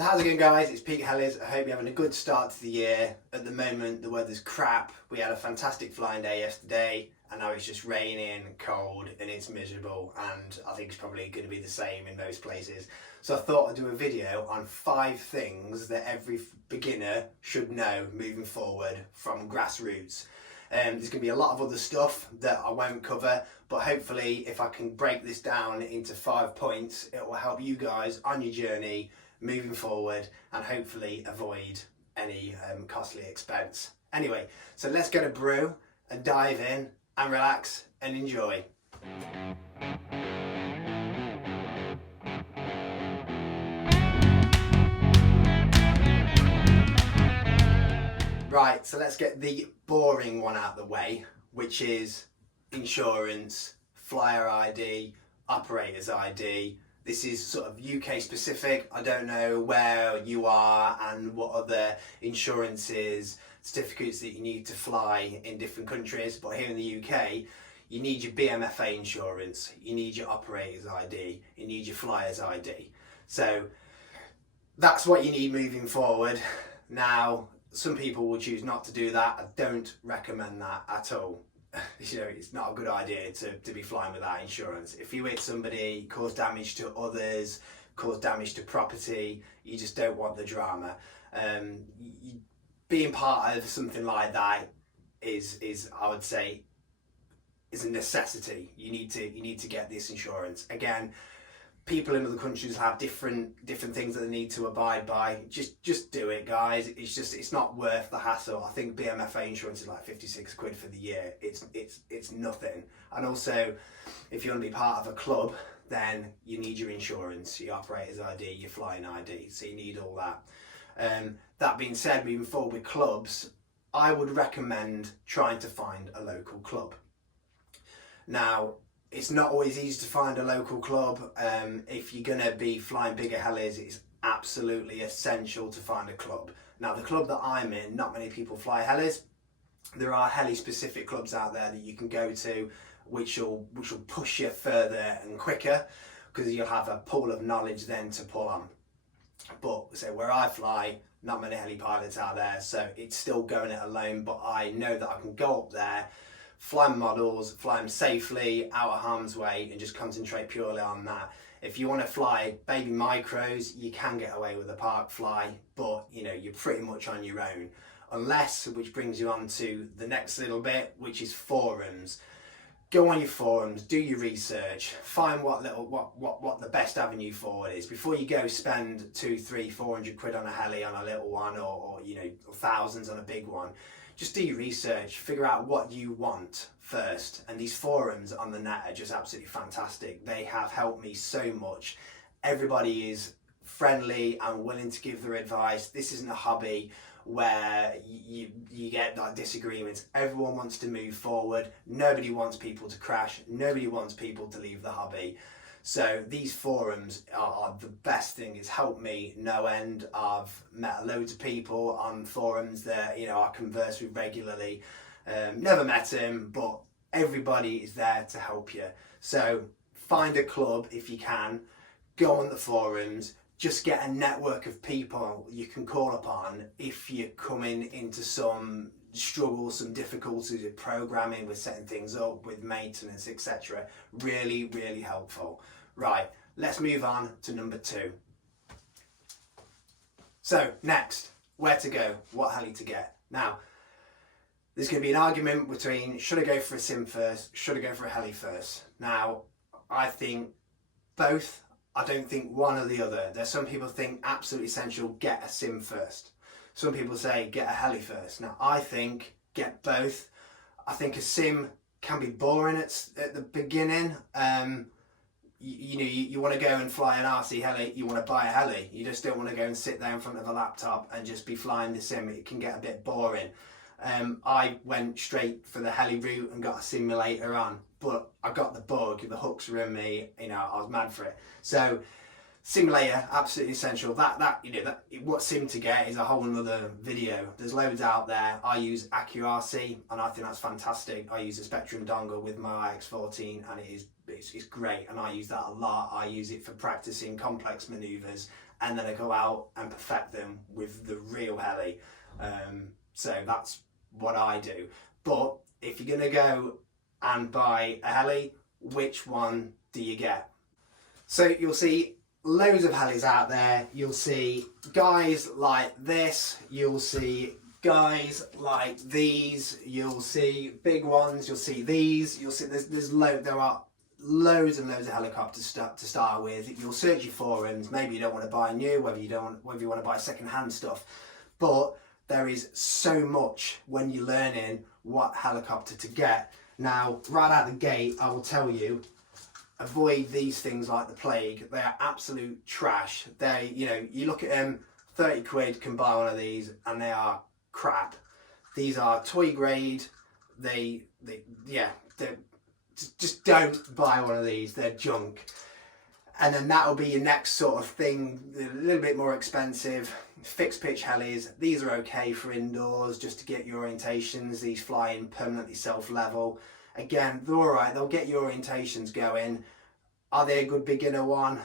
So how's it going, guys? It's Pete Hellies. I hope you're having a good start to the year. At the moment the weather's crap. We had a fantastic flying day yesterday and now it's just raining, cold and it's miserable, and I think it's probably going to be the same in most places. So I thought I'd do a video on 5 things that every beginner should know moving forward from grassroots. There's going to be a lot of other stuff that I won't cover, but hopefully if I can break this down into 5 points, it will help you guys on your journey moving forward and hopefully avoid any costly expense. Anyway, so let's get a brew and dive in and relax and enjoy. Right, so let's get the boring one out of the way, which is insurance, flyer ID, operator's ID. This is sort of UK specific. I don't know where you are and what other insurances, certificates that you need to fly in different countries, but here in the UK, you need your BMFA insurance, you need your operator's ID, you need your flyer's ID. So that's what you need moving forward. Now, some people will choose not to do that. I don't recommend that at all. You know, it's not a good idea to be flying without insurance. If you hit somebody, cause damage to others, cause damage to property, you just don't want the drama. Being part of something like that is I would say, is a necessity. You need to get this insurance. Again, people in other countries have different things that they need to abide by. Just do it, guys. It's not worth the hassle. I think BMFA insurance is like 56 quid for the year. It's nothing. And also, if you want to be part of a club, then you need your insurance, your operator's ID, your flying ID. So you need all that. That being said, moving forward with clubs, I would recommend trying to find a local club. Now, it's not always easy to find a local club. If you're going to be flying bigger helis, it's absolutely essential to find a club. Now, the club that I'm in, not many people fly helis. There are heli specific clubs out there that you can go to which will push you further and quicker, because you'll have a pool of knowledge then to pull on. But so where I fly, not many heli pilots out there, so it's still going it alone, but I know that I can go up there, fly models, fly them safely, out of harm's way, and just concentrate purely on that. If you want to fly baby micros, you can get away with a park fly, but you know, you're pretty much on your own. Unless, which brings you on to the next little bit, which is forums. Go on your forums, do your research, find what the best avenue forward is. Before you go spend 200, 300, 400 quid on a heli on a little one, or you know, thousands on a big one. Just do your research, figure out what you want first. And these forums on the net are just absolutely fantastic. They have helped me so much. Everybody is friendly and willing to give their advice. This isn't a hobby where you get like disagreements. Everyone wants to move forward. Nobody wants people to crash. Nobody wants people to leave the hobby. So these forums are the best thing. It's helped me no end. I've met loads of people on forums that, you know, I converse with regularly. Never met him, but everybody is there to help you. So find a club if you can, go on the forums, just get a network of people you can call upon if you're coming into some struggles, some difficulties with programming, with setting things up, with maintenance, etc. Really, really helpful. Right, let's move on to number 2. So next, where to go, what heli to get. Now, there's going to be an argument between should I go for a sim first, should I go for a heli first. Now, I think both. I don't think one or the other. There's some people think absolutely essential, get a sim first. Some people say get a heli first. Now I think get both. I think a sim can be boring at the beginning. You want to go and fly an RC heli, you want to buy a heli. You just don't want to go and sit there in front of a laptop and just be flying the sim. It can get a bit boring. I went straight for the heli route and got a simulator on, but I got the bug, the hooks were in me, you know, I was mad for it. So simulator, absolutely essential. What sim to get is a whole another video. There's loads out there. I use AccuRC and I think that's fantastic. I use a Spectrum dongle with my X14 and it's great, and I use that a lot. I use it for practicing complex maneuvers and then I go out and perfect them with the real Heli. So that's what I do. But if you're going to go and buy a Heli, which one do you get? So you'll see loads of Helis out there. You'll see guys like this, you'll see guys like these, you'll see big ones, you'll see these, you'll see there are loads and loads of helicopters to start with. You'll search your forums, maybe you don't want to buy new, whether you want to buy second-hand stuff, but there is so much when you're learning what helicopter to get. Now, right out the gate, I will tell you, avoid these things like the plague. They are absolute trash. They, you look at them, 30 quid can buy one of these, and they are crap. These are toy grade. They just don't buy one of these. They're junk. And then that'll be your next sort of thing, a little bit more expensive. Fixed pitch helis. These are okay for indoors, just to get your orientations. These fly in permanently self-level. Again, they're all right. They'll get your orientations going. Are they a good beginner one?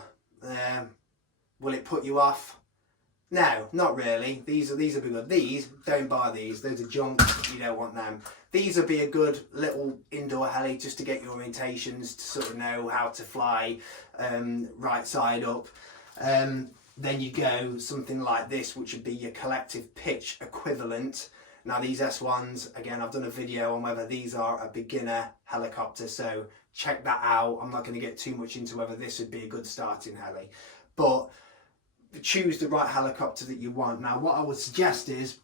Will it put you off? No, not really. These will be good. These, don't buy these. Those are junk. You don't want them. These will be a good little indoor heli just to get your orientations, to sort of know how to fly right side up. Then you go something like this, which would be your collective pitch equivalent. Now these S1s, again, I've done a video on whether these are a beginner helicopter, so check that out. I'm not going to get too much into whether this would be a good starting heli, but choose the right helicopter that you want. Now what I would suggest is,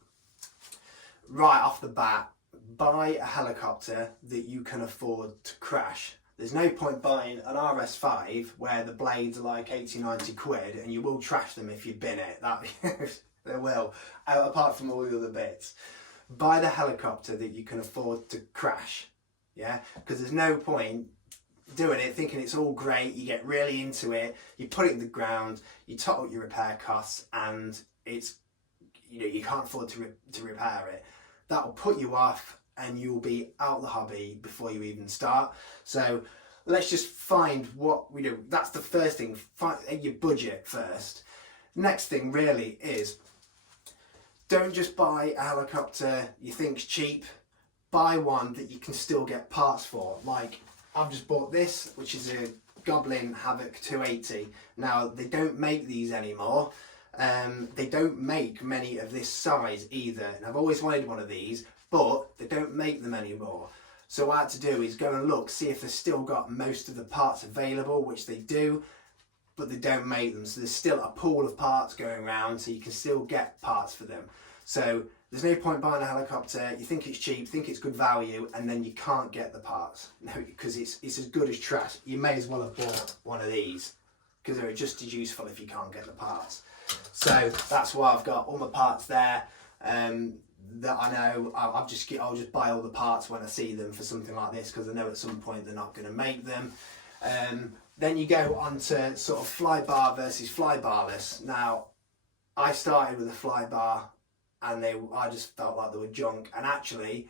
right off the bat, buy a helicopter that you can afford to crash. There's no point buying an RS5 where the blades are like 80-90 quid, and you will trash them if you bin it. That they will, apart from all the other bits. Buy the helicopter that you can afford to crash, yeah? Because there's no point doing it thinking it's all great, you get really into it, you put it in the ground, you top up your repair costs, and it's, you can't afford to repair it. That will put you off, and you'll be out the hobby before you even start. So let's just find what we do. That's the first thing. Find your budget first. Next thing really is, don't just buy a helicopter you think's cheap. Buy one that you can still get parts for. Like, I've just bought this, which is a Goblin Havoc 280. Now, they don't make these anymore. They don't make many of this size either. And I've always wanted one of these, but they don't make them anymore. So what I had to do is go and look, see if they've still got most of the parts available, which they do, but they don't make them. So there's still a pool of parts going around, so you can still get parts for them. So there's no point buying a helicopter, you think it's cheap, think it's good value, and then you can't get the parts. No, because it's as good as trash. You may as well have bought one of these, because they're just as useful if you can't get the parts. So that's why I've got all my parts there. That I know I'll just buy all the parts when I see them for something like this, because I know at some point they're not going to make them. Then you go on to sort of fly bar versus fly barless. Now, I started with a fly bar, and I just felt like they were junk. And actually,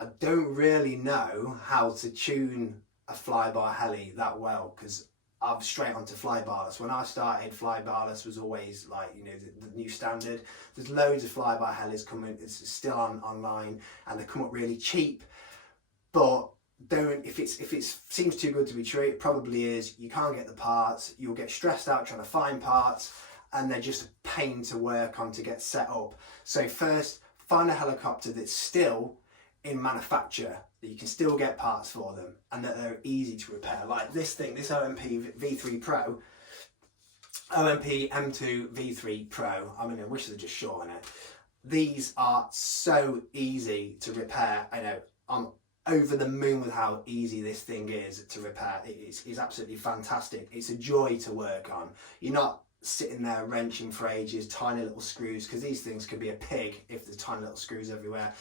I don't really know how to tune a fly bar heli that well, because I'm straight onto fly barless. When I started, fly barless was always like, the new standard. There's loads of fly bar helis coming, it's still online, and they come up really cheap. But if it seems too good to be true, it probably is. You can't get the parts, you'll get stressed out trying to find parts, and they're just a pain to work on to get set up. So first, find a helicopter that's still in manufacture, that you can still get parts for them, and that they're easy to repair. Like this thing, this OMP V3 Pro, OMP M2 V3 Pro, I mean, I wish they'd just shorten it. These are so easy to repair. I know, I'm over the moon with how easy this thing is to repair. It's absolutely fantastic. It's a joy to work on. You're not sitting there wrenching for ages, tiny little screws, because these things can be a pig if there's tiny little screws everywhere.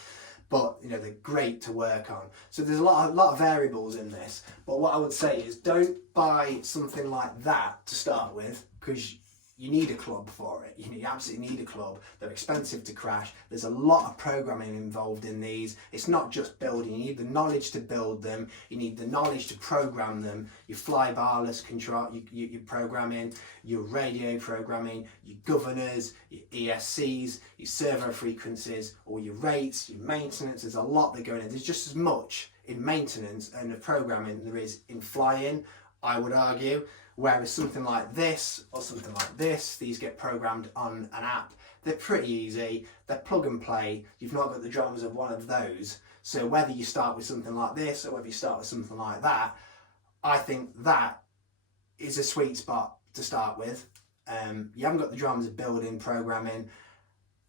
But they're great to work on. So there's a lot of variables in this. But what I would say is, don't buy something like that to start with, because you need a club for it. You absolutely need a club. They're expensive to crash. There's a lot of programming involved in these. It's not just building. You need the knowledge to build them. You need the knowledge to program them. Your fly barless control, your programming, your radio programming, your governors, your ESCs, your servo frequencies, all your rates, your maintenance. There's a lot that go in. There's just as much in maintenance and the programming there is in flying, I would argue. Whereas something like this or something like this, these get programmed on an app. They're pretty easy, they're plug and play. You've not got the drums of one of those. So whether you start with something like this or whether you start with something like that, I think that is a sweet spot to start with. You haven't got the drums of building, programming.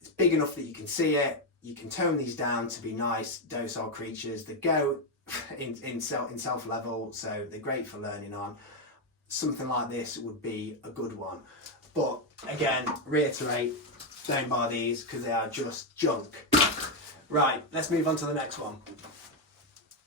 It's big enough that you can see it. You can tone these down to be nice, docile creatures that go in self level, so they're great for learning on. Something like this would be a good one. But again, reiterate, don't buy these because they are just junk. Right, let's move on to the next one.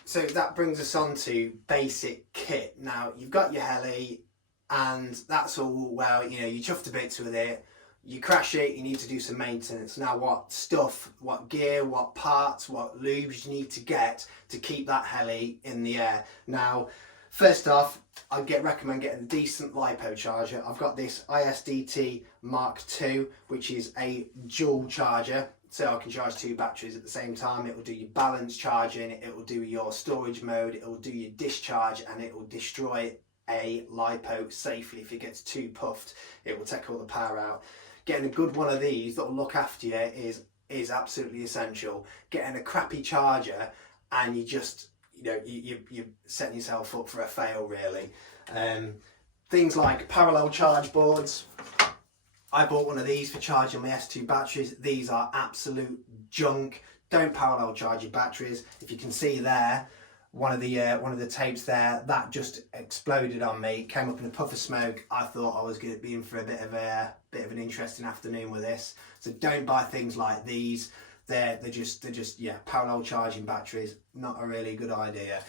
So that brings us on to basic kit. Now, you've got your Heli and that's all well, you chuffed to bits with it. You crash it, you need to do some maintenance. Now what stuff, what gear, what parts, what lubes you need to get to keep that Heli in the air. Now, first off, I'd recommend getting a decent LiPo charger. I've got this ISDT Mark II, which is a dual charger. So I can charge 2 batteries at the same time. It will do your balance charging, it will do your storage mode, it will do your discharge, and it will destroy a LiPo safely. If it gets too puffed, it will take all the power out. Getting a good one of these that will look after you is absolutely essential. Getting a crappy charger and you just, you're setting yourself up for a fail, really. Things like parallel charge boards. I bought one of these for charging my S2 batteries. These are absolute junk. Don't parallel charge your batteries. If you can see there, one of the tapes there, that just exploded on me. Came up in a puff of smoke. I thought I was going to be in for a bit of an interesting afternoon with this. So don't buy things like these. They're just parallel charging batteries. Not a really good idea.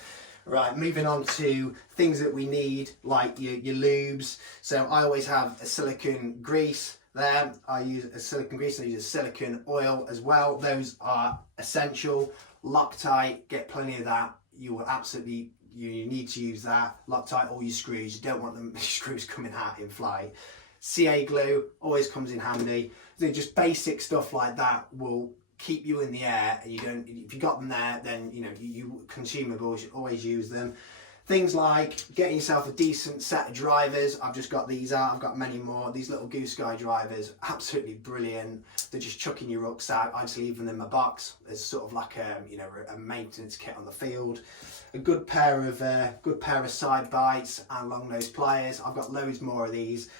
Right, moving on to things that we need, like your lubes. So I always have a silicone grease there. I use a silicone grease. I use a silicone oil as well. Those are essential. Loctite, get plenty of that. You need to use that. Loctite all your screws. You don't want them screws coming out in flight. CA glue always comes in handy. So just basic stuff like that will keep you in the air, and if you got them there, then you consumables, you always use them. Things like getting yourself a decent set of drivers. I've just got these out. I've got many more. These little Goose Sky drivers, absolutely brilliant. They're just chucking your rucksack. I just leave them in my box. It's sort of like a maintenance kit on the field. A good pair of side bites and long nose pliers. I've got loads more of these.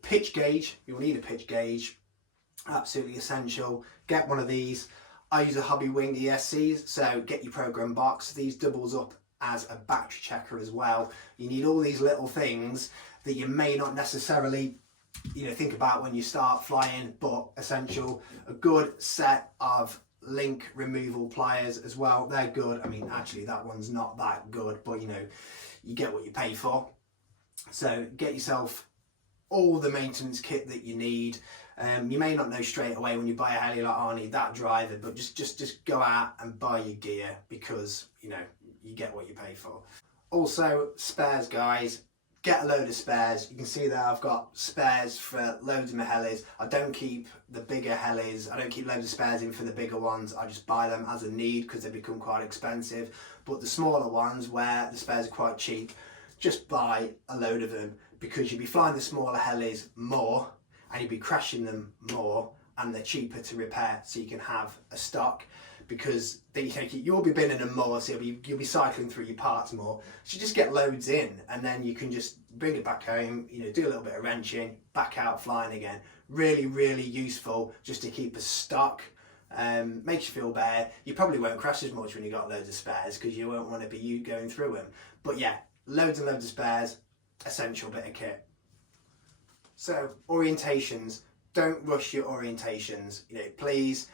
Pitch gauge. You'll need a pitch gauge. Absolutely essential. Get one of these. I use a Hobby Wing ESCs, so get your program box. These doubles up as a battery checker as well. You need all these little things that you may not necessarily think about when you start flying, but essential. A good set of link removal pliers as well. They're good. I mean, actually that one's not that good, but you get what you pay for. So get yourself all the maintenance kit that you need. You may not know straight away when you buy a Heli, like, oh, I need that driver, but just go out and buy your gear, because you get what you pay for. Also, spares, guys. Get a load of spares. You can see that I've got spares for loads of my Helis. I don't keep the bigger Helis. I don't keep loads of spares in for the bigger ones. I just buy them as a need because they become quite expensive. But the smaller ones, where the spares are quite cheap, just buy a load of them, because you'll be flying the smaller Helis more and you'll be crashing them more, and they're cheaper to repair, so you can have a stock, because you'll be binning them more, so you'll be cycling through your parts more. So you just get loads in, and then you can just bring it back home, do a little bit of wrenching, back out flying again. Really, really useful just to keep a stock. Makes you feel better. You probably won't crash as much when you've got loads of spares, because you won't want to be going through them. But yeah, loads and loads of spares, essential bit of kit. So orientations, don't rush your orientations. Please,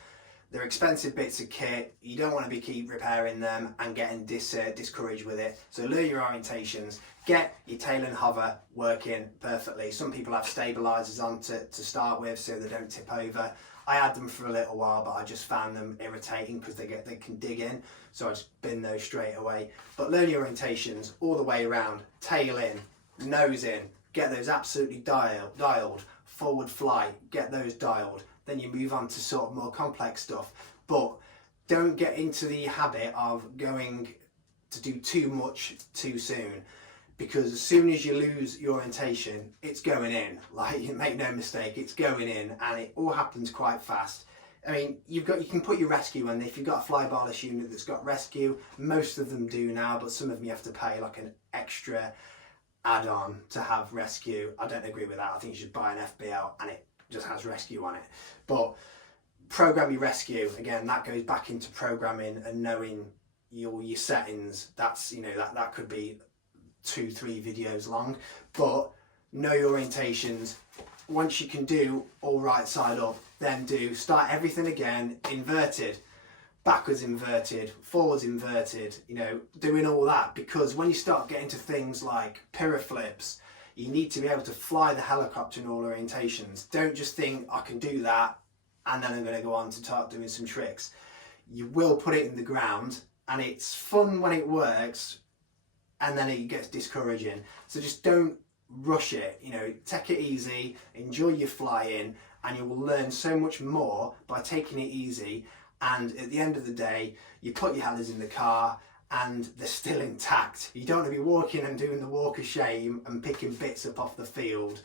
They're expensive bits of kit. You don't want to be keep repairing them and getting discouraged with it. So learn your orientations. Get your tail and hover working perfectly. Some people have stabilizers on to start with so they don't tip over. I had them for a little while, but I just found them irritating because they can dig in. So I just bin those straight away. But learn your orientations all the way around. Tail in, nose in. Get those absolutely dialed. Forward flight, get those dialed. Then you move on to sort of more complex stuff. But don't get into the habit of going to do too much too soon, because as soon as you lose your orientation, it's going in. Like, you make no mistake, it's going in, and it all happens quite fast. I mean, you can put your rescue in. If you've got a flybarless unit that's got rescue, most of them do now, but some of them you have to pay like an extra add-on to have rescue. I don't agree with that. I think you should buy an FBL and it just has rescue on it. But program your rescue. Again, that goes back into programming and knowing your settings. That's, you know, that could be 2-3 videos long. But know your orientations. Once you can do all right side up, then start everything again inverted, backwards inverted, forwards inverted, you know, doing all that, because when you start getting to things like pyroflips, you need to be able to fly the helicopter in all orientations. Don't just think, I can do that and then I'm going to go on to start doing some tricks. You will put it in the ground, and it's fun when it works, and then it gets discouraging. So just don't rush it, you know, take it easy, enjoy your flying, and you will learn so much more by taking it easy. And at the end of the day, you put your helis in the car and they're still intact. You don't want to be walking and doing the walk of shame and picking bits up off the field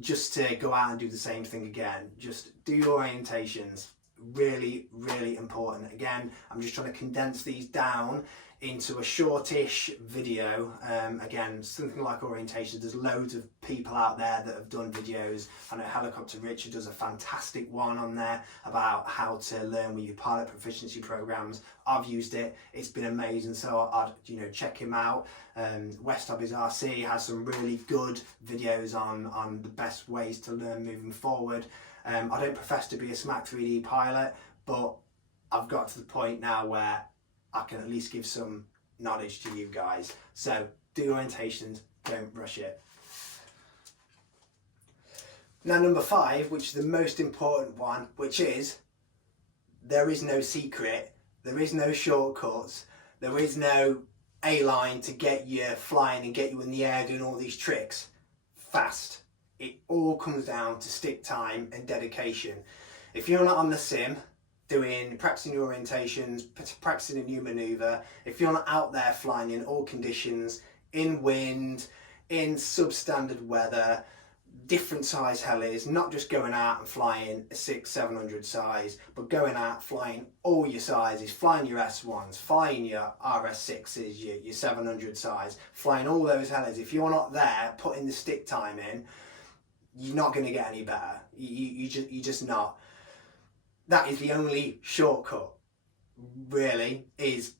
just to go out and do the same thing again. Just do your orientations. Really, really important. Again, I'm just trying to condense these down into a shortish video. Again, something like orientation. There's loads of people out there that have done videos. I know Helicopter Richard does a fantastic one on there about how to learn with your pilot proficiency programs. I've used it. It's been amazing. So I'd, you know, check him out. West Hobbies RC has some really good videos on the best ways to learn moving forward. I don't profess to be a SMAC 3D pilot, but I've got to the point now where I can at least give some knowledge to you guys. So do orientations, don't rush it. Now number 5, which is the most important one, which is there is no secret, there is no shortcuts, there is no A-line to get you flying and get you in the air doing all these tricks fast. It all comes down to stick time and dedication. If you're not on the sim, practicing your orientations, practicing a new manoeuvre, if you're not out there flying in all conditions, in wind, in substandard weather, different size helis, not just going out and flying a 600-700 size, but going out flying all your sizes, flying your S1s, flying your RS6s, your 700 size, flying all those helis. If you're not there putting the stick time in, you're not going to get any better. You're just not. That is the only shortcut, really, is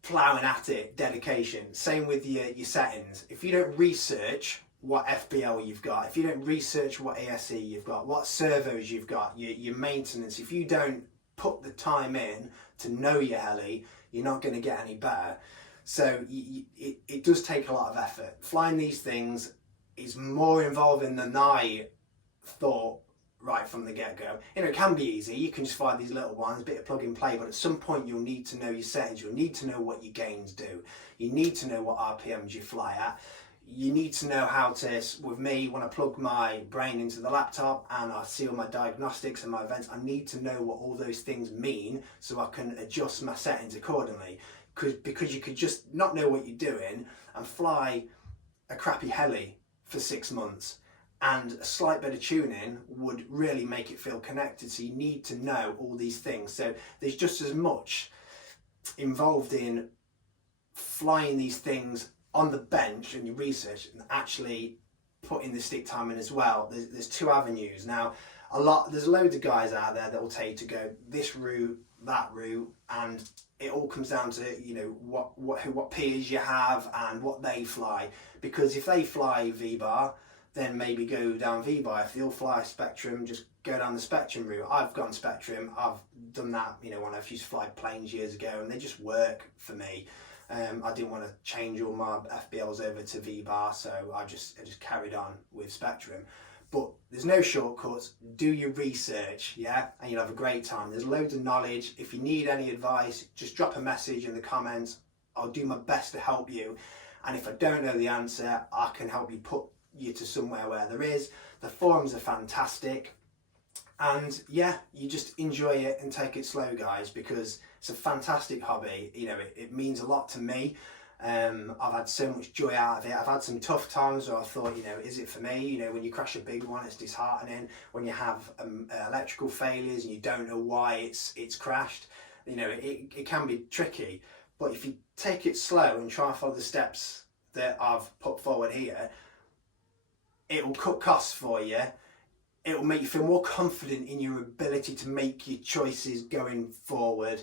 ploughing at it, dedication. Same with your settings. If you don't research what FBL you've got, if you don't research what ASE you've got, what servos you've got, your maintenance, if you don't put the time in to know your heli, you're not going to get any better. So it does take a lot of effort. Flying these things is more involving than I thought right from the get-go. You know, it can be easy. You can just fly these little ones, a bit of plug and play, but at some point you'll need to know your settings. You'll need to know what your gains do. You need to know what RPMs you fly at. You need to know how to, with me, when I plug my brain into the laptop and I see all my diagnostics and my events, I need to know what all those things mean so I can adjust my settings accordingly. Because you could just not know what you're doing and fly a crappy heli for 6 months, and a slight bit of tuning would really make it feel connected. So you need to know all these things. So there's just as much involved in flying these things on the bench and your research and actually putting the stick time in as well. There's 2 avenues. Now, there's loads of guys out there that will tell you to go this route, that route, and it all comes down to, you know, what peers you have and what they fly. Because if they fly V-bar, then maybe go down V-Bar. If you'll fly Spectrum, just go down the Spectrum route. I've gone Spectrum, I've done that, you know, when I've used to fly planes years ago, and they just work for me. I didn't want to change all my FBLs over to V-Bar, so I just carried on with Spectrum. But there's no shortcuts. Do your research, yeah, and you'll have a great time. There's loads of knowledge. If you need any advice, just drop a message in the comments. I'll do my best to help you. And if I don't know the answer, I can help you put you to somewhere where there is. The forums are fantastic. And yeah, you just enjoy it and take it slow, guys, because it's a fantastic hobby. You know, it means a lot to me. I've had so much joy out of it. I've had some tough times where I thought, you know, is it for me? You know, when you crash a big one, it's disheartening. When you have electrical failures and you don't know why it's crashed, you know, it can be tricky. But if you take it slow and try and follow the steps that I've put forward here, it will cut costs for you. It will make you feel more confident in your ability to make your choices going forward.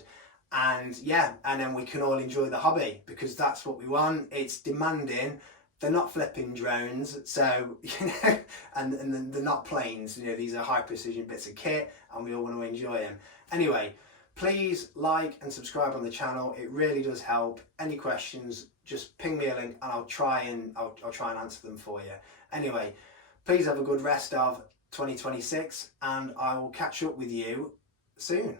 And yeah, and then we can all enjoy the hobby, because that's what we want. It's demanding. They're not flipping drones, so, you know, and they're not planes. You know, these are high precision bits of kit, and we all want to enjoy them. Anyway, please like and subscribe on the channel. It really does help. Any questions, just ping me a link and I'll try and answer them for you. Anyway, please have a good rest of 2026, and I will catch up with you soon.